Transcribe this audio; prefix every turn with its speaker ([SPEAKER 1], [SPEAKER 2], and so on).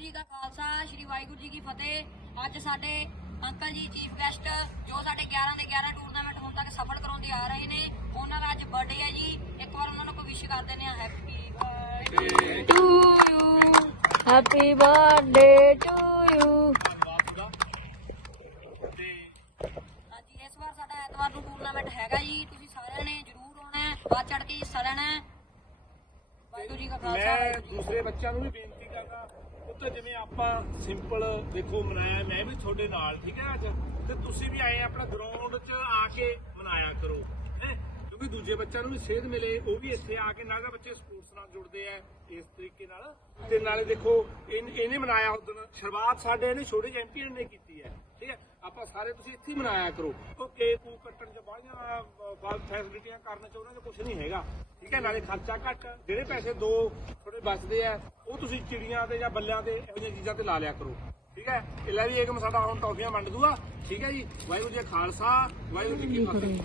[SPEAKER 1] ਜੀ ਕਾ ਖਾਲਸਾ ਸ਼੍ਰੀ ਵਾਹਿਗੁਰੂ ਜੀ ਕੀ ਫਤਿਹ। ਅੱਜ ਸਾਡੇ ਅੰਕਲ ਜੀ ਚੀਫ ਗੈਸਟ ਜੋ ਸਾਡੇ 11 ਦੇ 11 ਟੂਰਨਾਮੈਂਟ ਹੁਣ ਤੱਕ ਸਫਲ ਕਰਾਉਂਦੇ ਆ ਰਹੇ ਨੇ ਉਹਨਾਂ ਦਾ ਅੱਜ ਬਰਥਡੇ ਹੈ ਜੀ। ਇੱਕ ਵਾਰ ਉਹਨਾਂ ਨੂੰ ਕੋਈ ਵਿਸ਼ ਕਰ ਦਿੰਦੇ ਆ happy birthday
[SPEAKER 2] to you. Happy birthday to you.
[SPEAKER 1] ਹਾਂਜੀ ਇਸ ਵਾਰ ਸਾਡਾ ਐਤਵਾਰ ਨੂੰ ਟੂਰਨਾਮੈਂਟ ਹੈਗਾ ਜੀ। ਤੁਸੀਂ ਸਾਰਿਆਂ ਨੇ ਜ਼ਰੂਰ ਆਉਣਾ ਹੈ ਚੜ ਕੇ ਹਿੱਸਾ ਲੈਣਾ ਹੈ ਵਾਹਿਗੁਰੂ ਜੀ ਕਾ ਖਾਲਸਾ।
[SPEAKER 3] ਮੈਂ
[SPEAKER 1] ਵਾਹਿਗੁਰੂ
[SPEAKER 3] ਦੂਸਰੇ ਬੱਚਿਆਂ ਨੂੰ ਵੀ ਬੇਨਤੀ ਕਰਦਾ ਜਿਵੇਂ ਆਪਾਂ ਸਿੰਪਲ ਦੇਖੋ ਮਨਾਇਆ, ਮੈਂ ਵੀ ਤੁਹਾਡੇ ਨਾਲ, ਠੀਕ ਹੈ ਅੱਜ? ਤੇ ਤੁਸੀਂ ਵੀ ਆਏ ਆਪਣਾ ਗਰਾਊਂਡ 'ਚ ਆ ਕੇ ਮਨਾਇਆ ਕਰੋ। ਹੈ ਦੂਜੇ ਬੱਚਿਆਂ ਨੂੰ ਵੀ ਸੇਧ ਮਿਲੇ, ਉਹ ਵੀ ਇੱਥੇ ਆ ਕੇ ਨਾਗਾ ਬੱਚੇ ਸਪੋਰਟਸ ਨਾਲ ਜੁੜਦੇ ਆ ਇਸ ਤਰੀਕੇ ਨਾਲ। ਤੇ ਨਾਲੇ ਦੇਖੋ, ਇਨ- ਇਹਨੇ ਮਨਾਇਆ ਉਸ ਦਿਨ, ਸ਼ੁਰੂਆਤ ਸਾਡੇ ਇਹਨੇ ਛੋਟੇ ਚੈਂਪੀਅਨ ਨੇ ਕੀਤੀ ਹੈ, ਠੀਕ ਹੈ? ਆਪਾਂ ਸਾਰੇ ਤੁਸੀਂ ਇੱਥੇ ਮਨਾਇਆ ਕਰੋ। ਉਹ ਕੇਕ ਕੂਕ ਕੱਟਣ ਚ ਬਾਹਲੀਆਂ ਬਾਲ ਫੈਸਿਲਿਟੀਆਂ ਕਰਨ ਚ ਉਹਨਾਂ ਚ ਕੁਝ ਨਹੀਂ ਹੈਗਾ, ਠੀਕ ਹੈ? ਨਾਲੇ ਖਰਚਾ ਘੱਟ, ਜਿਹੜੇ ਪੈਸੇ ਦੋ ਥੋੜੇ ਬਚਦੇ ਆ, ਉਹ ਤੁਸੀਂ ਚਿੜੀਆਂ ਤੇ ਜਾਂ ਬੱਲਿਆਂ ਤੇ ਇਹੋ ਜਿਹੀਆਂ ਚੀਜ਼ਾਂ ਤੇ ਲਾ ਲਿਆ ਕਰੋ, ਠੀਕ ਹੈ? ਇਹ ਲੈ ਵੀ ਏਕਮ ਸਾਡਾ ਹੁਣ ਟੌਫੀਆਂ ਵੰਡ ਦੂਗਾ, ਠੀਕ ਹੈ ਜੀ? ਵਾਹਿਗੁਰੂ ਜੀ ਖਾਲਸਾ, ਵਾਹਿਗੁਰੂ ਜੀ ਕੀ ਫਤਿਹ।